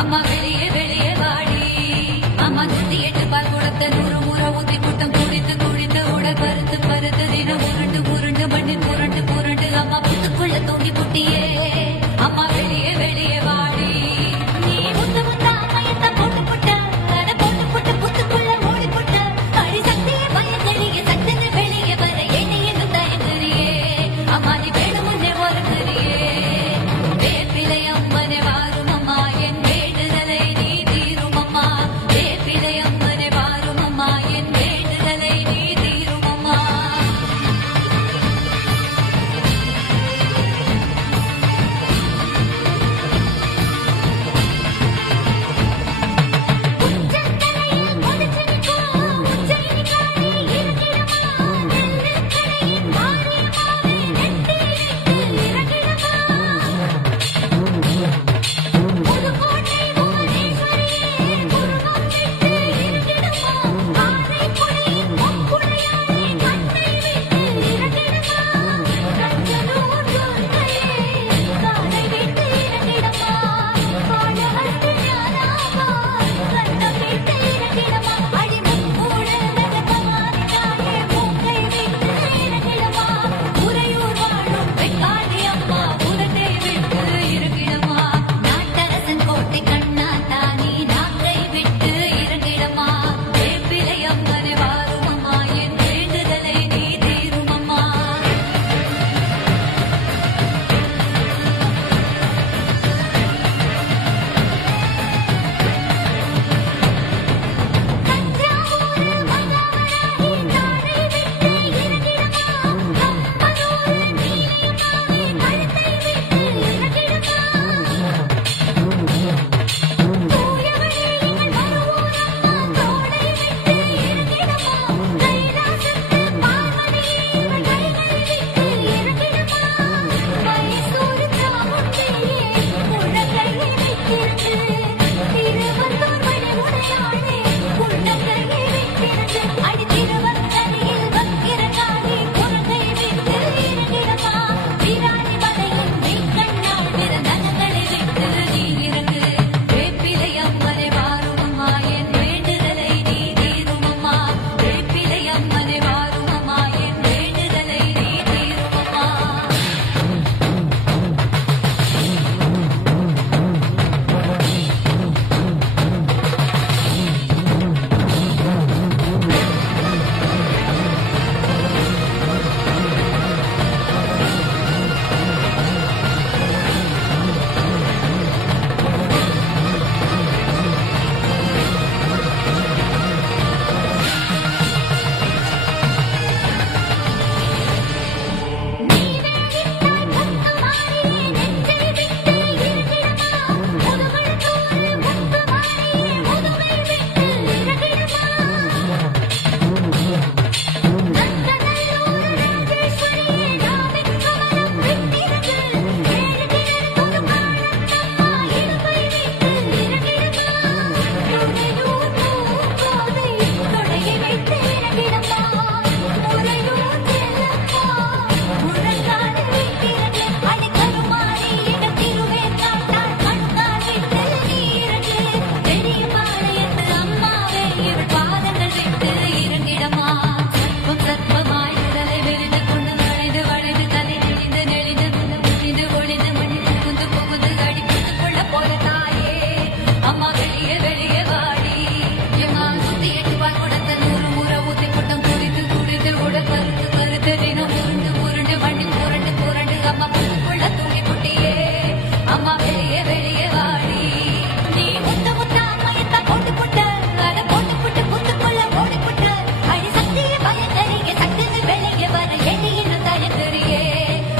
Ama beni yedi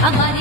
Abad